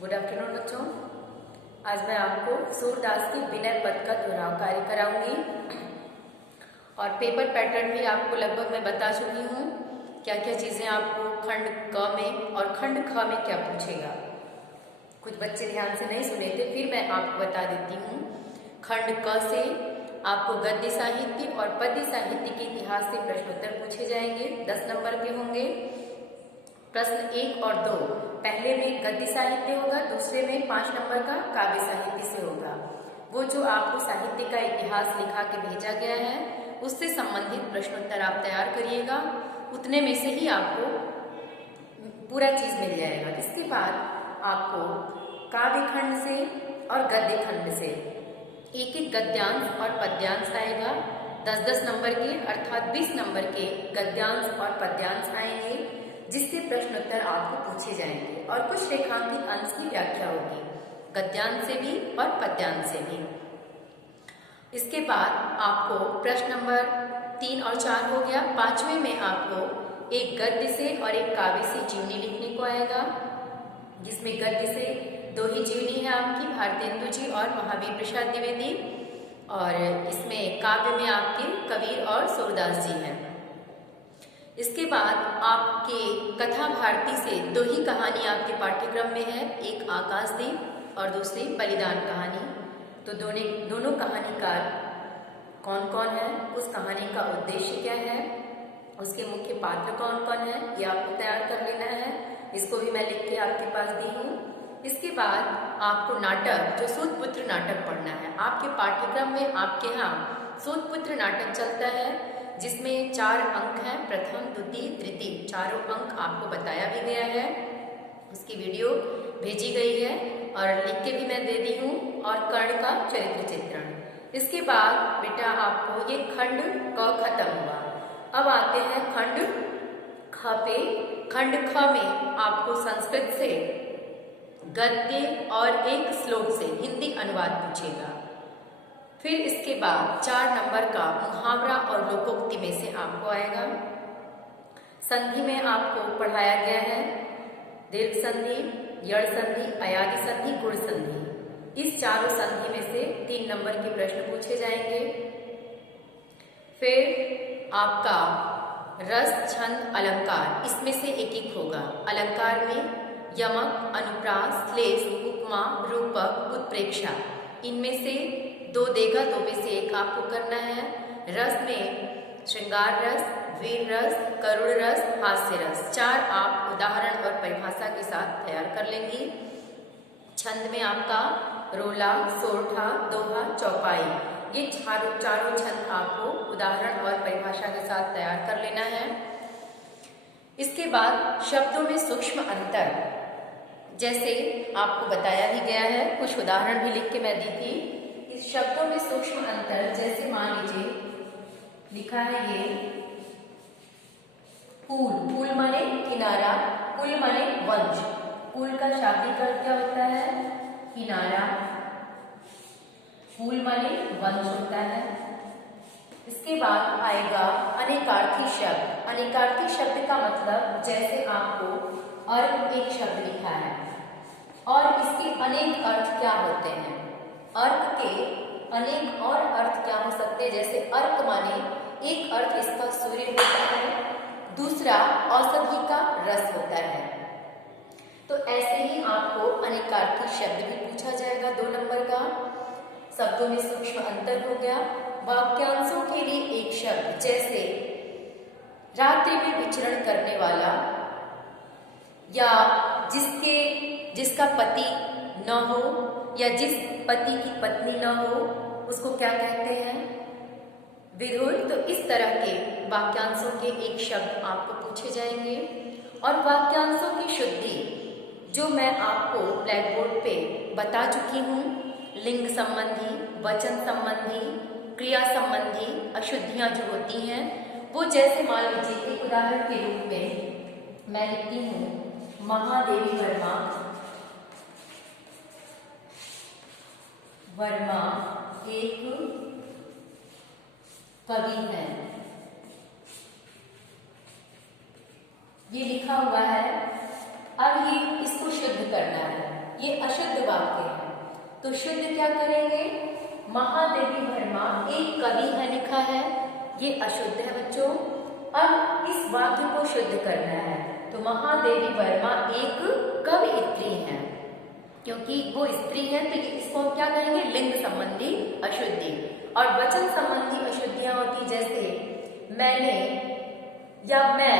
Good afternoon बच्चों। आज मैं आपको सूरदास की विनय पद का दोहराव कार्य कराऊंगी और पेपर पैटर्न भी आपको लगभग मैं बता चुकी हूँ। क्या क्या चीज़ें आपको खंड क में और खंड ख में क्या पूछेगा। कुछ बच्चे ध्यान से नहीं सुने थे, फिर मैं आपको बता देती हूँ। खंड क से आपको गद्य साहित्य और पद्य साहित्य के इतिहास से प्रश्नोत्तर पूछे जाएंगे, 10 नंबर के होंगे। प्रश्न 1 और 2 पहले में गद्य साहित्य होगा, दूसरे में 5 नंबर का काव्य साहित्य से होगा। वो जो आपको साहित्य का इतिहास लिखा के भेजा गया है उससे संबंधित प्रश्नोत्तर आप तैयार करिएगा, उतने में से ही आपको पूरा चीज मिल जाएगा। इसके बाद आपको काव्य खंड से और गद्य खंड से एक एक गद्यांश और पद्यांश आएगा, 10-10 नंबर के अर्थात 20 नंबर के गद्यांश और पद्यांश आएंगे, जिससे प्रश्नोत्तर आपको पूछे जाएंगे और कुछ रेखांकित अंश की व्याख्या होगी, गद्यांश से भी और पद्यांश से भी। इसके बाद आपको प्रश्न नंबर 3 और 4 हो गया। 5वें में आपको एक गद्य से और एक काव्य से जीवनी लिखने को आएगा, जिसमें गद्य से 2 ही जीवनी है आपकी, भारतेंदु जी और महावीर प्रसाद द्विवेदी, और इसमें काव्य में आपके कबीर और सूरदास जी हैं। इसके बाद आपके कथा भारती से 2 ही कहानी आपके पाठ्यक्रम में है, एक आकाशदीप और दूसरी बलिदान कहानी। तो दोनों कहानीकार कौन कौन है, उस कहानी का उद्देश्य क्या है, उसके मुख्य पात्र कौन कौन है, ये आपको तैयार कर लेना है। इसको भी मैं लिख के आपके पास दी हूँ। इसके बाद आपको नाटक, जो सूतपुत्र नाटक पढ़ना है। आपके पाठ्यक्रम में आपके यहाँ सूतपुत्र नाटक चलता है, जिसमें 4 अंक हैं, प्रथम द्वितीय तृतीय, चारों अंक आपको बताया भी गया है। उसकी वीडियो भेजी गई है और लिख के भी मैं दे दी हूँ, और कर्ण का चरित्र चित्रण। इसके बाद बेटा आपको ये खंड क खत्म हुआ। अब आते हैं खंड ख पे। खंड ख में आपको संस्कृत से गद्य और एक श्लोक से हिंदी अनुवाद पूछेगा। फिर इसके बाद 4 नंबर का मुहावरा और लोकोक्ति में से आपको आएगा। संधि में आपको पढ़ाया गया है दीर्घ संधि, यड़ संधि, अयादि संधि, गुण संधि। इस चारों संधि में से 3 नंबर के प्रश्न पूछे जाएंगे। फिर आपका रस, छंद, अलंकार, इसमें से एक एक होगा। अलंकार में यमक, अनुप्रास, श्लेष, उपमा, रूपक, उत्प्रेक्षा, इनमें से 2 देगा, 2 में से 1 आपको करना है। रस में श्रृंगार रस, वीर रस, करुण रस, हास्य रस, 4 आप उदाहरण और परिभाषा के साथ तैयार कर लेंगी। छंद में आपका रोला, सोरठा, दोहा, चौपाई, ये चारों छंद आपको उदाहरण और परिभाषा के साथ तैयार कर लेना है। इसके बाद शब्दों में सूक्ष्म अंतर, जैसे आपको बताया भी गया है, कुछ उदाहरण भी लिख के मैं दी थी। इस शब्दों में सूक्ष्म अंतर, जैसे मान लीजिए लिखा है ये पुल, पुल माने किनारा, पुल माने वंश। पुल का शाब्दिक अर्थ क्या होता है? किनारा। पुल माने वंश होता है। इसके बाद आएगा अनेकार्थी शब्द। अनेकार्थी शब्द का मतलब, जैसे आपको अर्क एक शब्द लिखा है और इसके अनेक अर्थ क्या होते हैं। अर्क के अनेक और अर्थ क्या हो सकते हैं, जैसे अर्क माने एक अर्थ इसका सूर्य होता है, दूसरा औषधि का रस होता है। तो ऐसे ही आपको अनेकार्थी शब्द भी पूछा जाएगा 2 नंबर का। शब्दों में सूक्ष्म अंतर हो गया। वाक्यांशों के लिए एक शब्द, जैसे रात्रि में विचरण करने वाला, या जिसका पति न हो, या जिस पति की पत्नी न हो, उसको क्या कहते हैं? विधुर। तो इस तरह के वाक्यांशों के एक शब्द आपको पूछे जाएंगे। और वाक्यांशों की शुद्धि, जो मैं आपको ब्लैक बोर्ड पे बता चुकी हूँ, लिंग संबंधी, वचन संबंधी, क्रिया संबंधी अशुद्धियां जो होती हैं, वो जैसे मान लीजिए एक उदाहरण के रूप में मैं लिखती हूँ, महादेवी वर्मा, वर्मा एक कवि है, ये लिखा हुआ है। अब ये इसको शुद्ध करना है। ये अशुद्ध वाक्य है। तो शुद्ध क्या करेंगे? महादेवी वर्मा एक कवि है लिखा है, ये अशुद्ध है बच्चों। अब इस वाक्य को शुद्ध करना है, तो महादेवी वर्मा एक कवयित्री है। क्योंकि वो स्त्री है तो इसको हम क्या कहेंगे? लिंग संबंधी अशुद्धि। और वचन संबंधी अशुद्धियां होती जैसे मैंने या मैं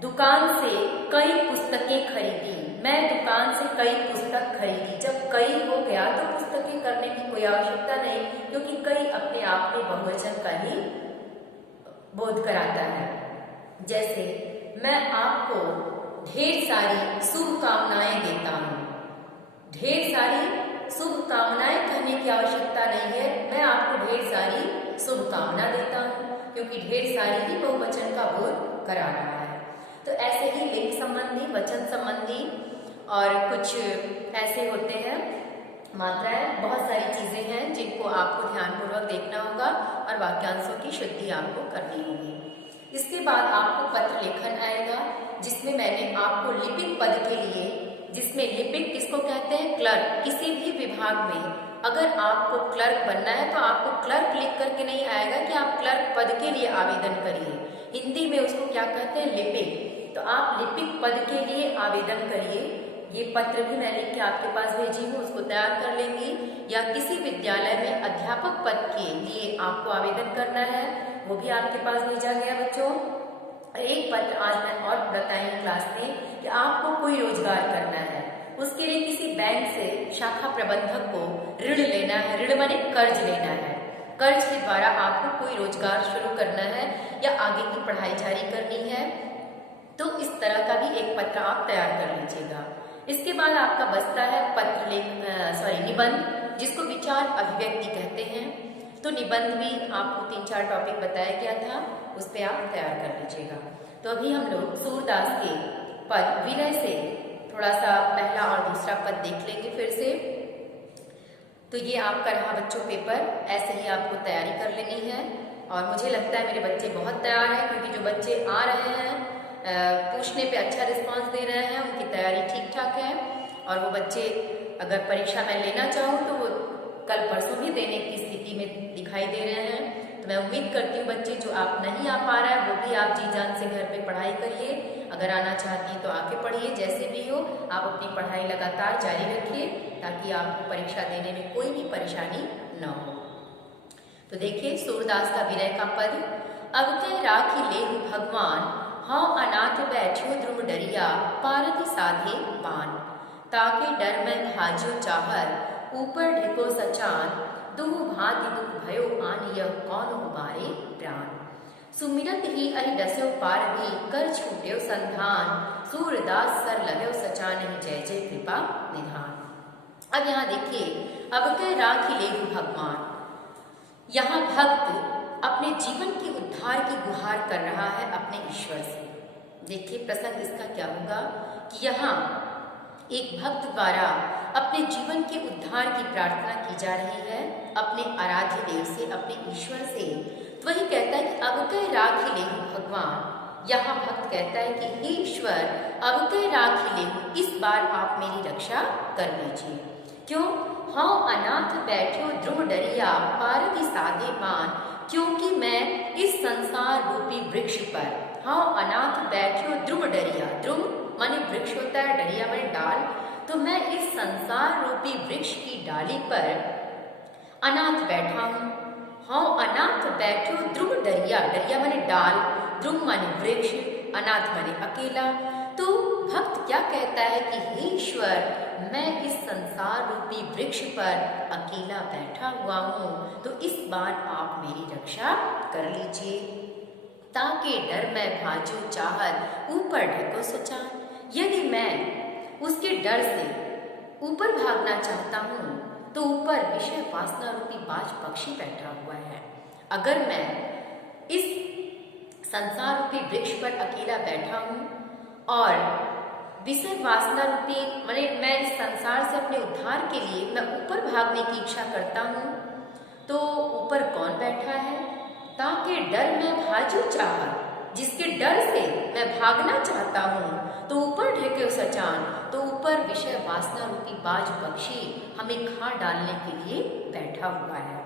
दुकान से कई पुस्तकें खरीदी। मैं दुकान से कई पुस्तक खरीदी। जब कई हो गया तो पुस्तकें करने की कोई आवश्यकता नहीं, क्योंकि कई अपने आप में बहुवचन का ही बोध कराता है। जैसे मैं आपको ढेर सारी शुभकामनाएं देता हूँ। ढेर सारी शुभकामनाएं कहने की आवश्यकता नहीं है, मैं आपको ढेर सारी शुभकामना देता हूँ, क्योंकि ढेर सारी ही बहुवचन का बोध करा रहा है। तो ऐसे ही लिंग संबंधी, वचन संबंधी और कुछ ऐसे होते हैं मात्राएं, बहुत सारी चीजें हैं जिनको आपको ध्यानपूर्वक देखना होगा और वाक्यांशों की शुद्धि आपको करनी होगी। इसके बाद आपको पत्र लेखन आएगा, जिसमें मैंने आपको लिपिक पद के लिए, जिसमें लिपिक किसको कहते हैं? क्लर्क। किसी भी विभाग में अगर आपको क्लर्क बनना है तो आपको क्लर्क लिख करके नहीं आएगा कि आप क्लर्क पद के लिए आवेदन करिए। हिंदी में उसको क्या कहते हैं? लिपिक। तो आप लिपिक पद के लिए आवेदन करिए। ये पत्र भी मैं लिख के आपके पास भेजी हूँ, उसको तैयार कर लेंगी। या किसी विद्यालय में अध्यापक पद के लिए आपको आवेदन करना है, वो भी आपके पास भेजा गया बच्चों। एक पत्र आज मैं और बताएंगे क्लास में कि आपको कोई रोजगार करना है, उसके लिए किसी बैंक से शाखा प्रबंधक को ऋण लेना है। ऋण माने कर्ज लेना है। कर्ज के द्वारा आपको कोई रोजगार शुरू करना है या आगे की पढ़ाई जारी करनी है, तो इस तरह का भी एक पत्र आप तैयार कर लीजिएगा। इसके बाद आपका बचता है निबंध, जिसको विचार अभिव्यक्ति कहते हैं। तो निबंध भी आपको 3-4 टॉपिक बताया गया था, उस पर आप तैयार कर लीजिएगा। तो अभी हम लोग सूरदास के पद विनय से थोड़ा सा पहला और दूसरा पद देख लेंगे फिर से। तो ये आपका रहा बच्चों पेपर, ऐसे ही आपको तैयारी कर लेनी है। और मुझे लगता है मेरे बच्चे बहुत तैयार हैं, क्योंकि जो बच्चे आ रहे हैं पूछने पे अच्छा रिस्पांस दे रहे हैं, उनकी तैयारी ठीक ठाक है। और वो बच्चे अगर परीक्षा में लेना चाहूँ तो वो कल परसों भी देने की स्थिति में दिखाई दे रहे हैं। तो मैं उम्मीद करती हूँ बच्चे जो आप नहीं आ पा रहा है वो भी आप जी जान से घर पे पढ़ाई करिए। अगर आना चाहती हैं तो आके पढ़िए, जैसे भी हो आप अपनी पढ़ाई लगातार जारी रखिए, ताकि आपको परीक्षा देने में कोई भी परेशानी न हो। तो देखिए सूरदास का विनय का पद। अब कह राखी लेहु भगवान, हाँ अनाथ बैठो ध्रुव डरिया, पारति साधे बान। ताके डर में भाजो चाहर, ऊपर ढिको सचान। दुहु भाग्य दुख भयो आन, यह कौन उबारे प्राण। सुमिरत ही अहि डस्यो पार भी, कर छूट्यो संधान। सूरदास सर लग्यो सचान, जय जय कृपा निधान। अब यहाँ देखिए, अब कह राखी लेहु भगवान। यहाँ भक्त अपने जीवन के उद्धार की गुहार कर रहा है अपने ईश्वर से। देखिए प्रसंग इसका क्या होगा कि यहाँ एक भक्त द्वारा अपने जीवन के उद्धार की प्रार्थना की जा रही है अपने आराध्य देव से, अपने ईश्वर से। तो वही कहता है कि अब कह राखी लेहु भगवान। यहाँ भक्त कहता है कि हे ईश्वर, अब कह राखी लेहु, इस बार आप मेरी रक्षा कर लीजिए। क्यों? हाँ अनाथ बैठो ध्रुव डरिया, पारति साधे बान। क्योंकि मैं इस संसार रूपी वृक्ष पर, हाँ अनाथ बैठो ध्रुव डरिया, ध्रुव माने वृक्ष होता है, डरिया माने डाल। तो मैं इस संसार रूपी वृक्ष की डाली पर अनाथ बैठा हूँ। हाँ अनाथ बैठो ध्रुव डरिया, डरिया माने डाल, ध्रुव माने वृक्ष, अनाथ माने अकेला। तो भक्त क्या कहता है कि हे ईश्वर, मैं इस संसार रूपी वृक्ष पर अकेला बैठा हुआ हूँ, तो इस बार आप मेरी रक्षा कर लीजिए। ताके डर मैं भाजू चाहत, ऊपर ढको सचान। यदि मैं उसके डर से ऊपर भागना चाहता हूँ तो ऊपर विषय वासना रूपी बाज पक्षी बैठा हुआ है। अगर मैं इस संसार रूपी वृक्ष पर अकेला बैठा हूँ और विषय वासना रूपी माने मैं इस संसार से अपने उद्धार के लिए मैं ऊपर भागने की इच्छा करता हूँ, तो ऊपर कौन बैठा है? ताकि डर में भाजू चाहत, जिसके डर से मैं भागना चाहता हूँ, तो ऊपर ढेके सचान, तो ऊपर विषय वासना रूपी बाज पक्षी हमें खा डालने के लिए बैठा हुआ है।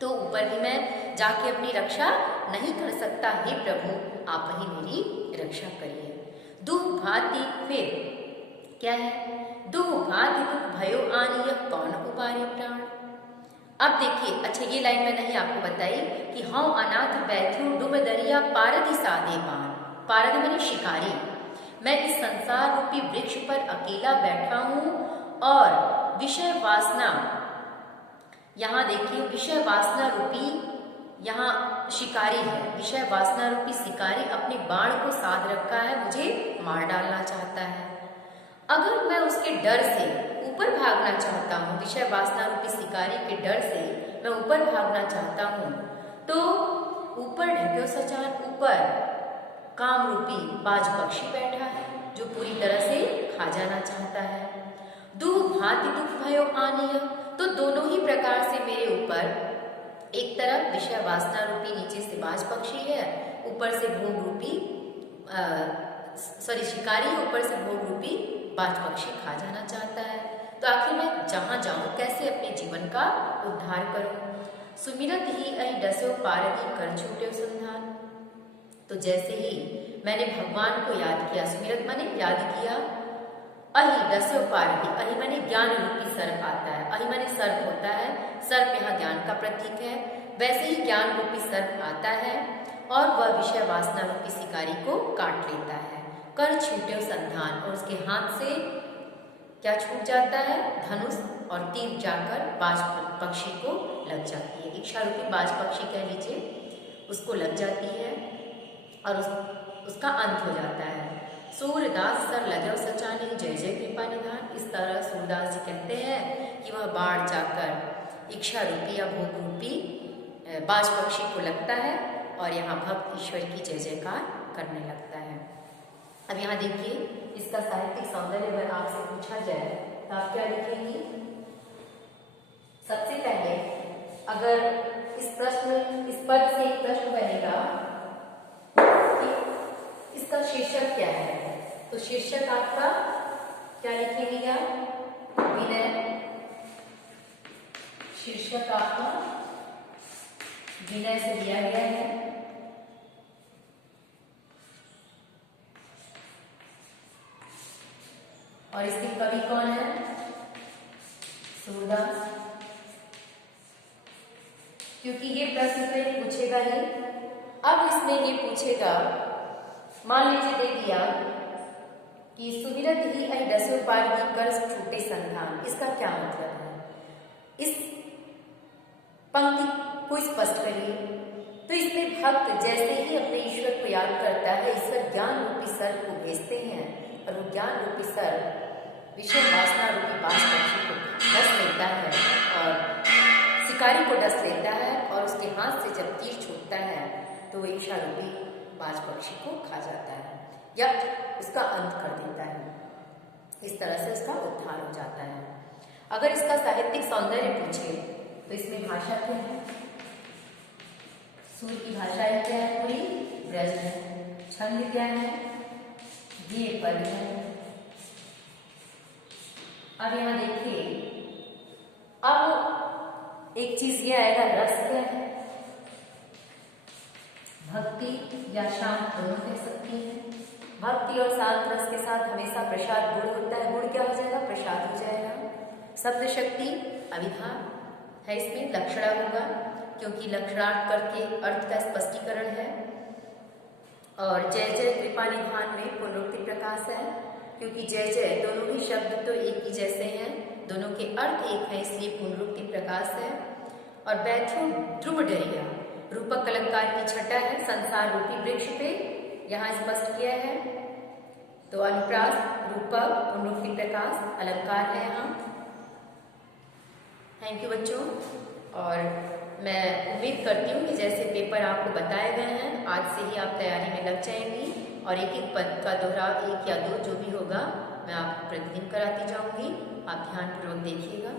तो ऊपर भी मैं जाके अपनी रक्षा नहीं कर सकता। हे प्रभु, आप ही मेरी रक्षा करिए। दुख भांति, फिर क्या है, दुख भांति दुख भयो आनी, यह कौन उबारे प्राण। अब देखिए, अच्छा ये लाइन मैंने नहीं आपको बताई कि हाँ अनाथ बैठू डूब दरिया पारधि साधे पान। पारधि मैंने शिकारी। मैं इस संसार रूपी वृक्ष पर अकेला बैठा हूँ और विषय वासना, यहाँ देखिए विषय वासना रूपी यहाँ शिकारी है। विषय वासना रूपी शिकारी अपने बाण को साध रखा है, मुझे मार डालना चाहता है। अगर मैं उसके डर से ऊपर भागना चाहता हूँ, विषय वासना रूपी शिकारी के डर से मैं ऊपर भागना चाहता हूँ, तो ऊपर ढके सचान, ऊपर काम रूपी बाज पक्षी बैठा है जो पूरी तरह से खा जाना चाहता है। दुख भांति दुख भयो आनीय, तो दोनों ही प्रकार से मेरे ऊपर, एक तरफ विषय वासना रूपी नीचे से बाज पक्षी है, ऊपर से भोग रूपी शिकारी, ऊपर से भोग रूपी बाज पक्षी खा जाना चाहता है। तो आखिर मैं जहाँ जाऊँ, कैसे अपने जीवन का उद्धार करूँ। सुमिरत ही अहि डसो पारधि कर छूटे संधान। तो जैसे ही मैंने भगवान को याद किया, सुमिरत मैंने याद किया, अहि डसो पारधि, अहि मैंने ज्ञान रूपी सर्प आता है, अहि मैंने सर्प होता है, सर्प यहाँ ज्ञान का प्रतीक है। वैसे ही ज्ञान रूपी सर्प आता है और वह विषय वासना रूपी शिकारी को काट लेता है। कर छूटे संधान, और उसके हाथ से क्या छूट जाता है, धनुष, और तीर जाकर बाज पक्षी को लग जाती है। इच्छा रूपी बाज पक्षी कह लीजिए, उसको लग जाती है और उसका अंत हो जाता है। सूरदास सर लगे सचाने, जय जय कृपा निधान। इस तरह सूरदास जी कहते हैं कि वह बाण जाकर इच्छा रूपी या भोग रूपी बाज पक्षी को लगता है और यहाँ भक्त ईश्वर की जय जयकार करने लगता है। अब यहाँ देखिए, इसका साहित्यिक सौंदर्य अगर आपसे पूछा जाए तो आप क्या लिखेंगी। सबसे पहले अगर इस पद से एक प्रश्न बनेगा कि इसका शीर्षक क्या है, तो शीर्षक आपका क्या लिखेंगे आप, विनय। शीर्षक आपका विनय से दिया गया है। और इसके कवि कौन है, सूरदास। क्योंकि ये प्रश्न तो ये पूछेगा ही। अब इसमें ये पूछेगा, मान लीजिए दे दिया कि सुमिरत ही अहि डसो पारधि कर छूटे संधान। इसका क्या मतलब है, इस पंक्ति को स्पष्ट करिए। तो इसमें भक्त जैसे ही अपने ईश्वर को याद करता है, ईश्वर ज्ञान रूपी सर्प को भेजते हैं और वो ज्ञान रूपी सर्प विषय वासना रूपी बाज पक्षी को डस लेता है और शिकारी को डस लेता है, और उसके हाथ से जब तीर छूटता है तो वो ईशा रूपी बाज पक्षी को खा जाता है या उसका अंत कर देता है। इस तरह से उसका उद्धार हो जाता है। अगर इसका साहित्यिक सौंदर्य पूछे तो इसमें भाषा क्या है, सूर की भाषा क्या है, पूरी ब्रज है। छंद क्या है, ये पद है। अब यहाँ देखिए, अब एक चीज ये आएगा, रस क्या है, भक्ति या शांत दोनों कह सकती है। भक्ति और शांत रस के साथ हमेशा प्रसाद गुण होता है। गुण क्या हो जाएगा, प्रसाद हो जाएगा। शब्द शक्ति अभिधान है, इसमें लक्षणा होगा क्योंकि लक्षणार्थ करके अर्थ का स्पष्टीकरण है। और जय जय कृपा निधान में पुनरुक्ति प्रकाश है, क्योंकि जय जय दोनों ही शब्द तो एक ही जैसे हैं, दोनों के अर्थ एक है, इसलिए पुनरुक्ति प्रकाश है। और बैठो ध्रुव डरिया, रूपक अलंकार की छटा है, संसार रूपी वृक्ष पे यहाँ स्पष्ट किया है। तो अनुप्रास, रूपक, पुनरुक्ति प्रकाश अलंकार है यहाँ। थैंक यू बच्चों। और मैं उम्मीद करती हूँ कि जैसे पेपर आपको बताए गए हैं, आज से ही आप तैयारी में लग जाएंगी और एक एक पद का दोहराव, एक या दो जो भी होगा मैं आपको प्रतिदिन कराती जाऊंगी। आप ध्यानपूर्वक देखिएगा।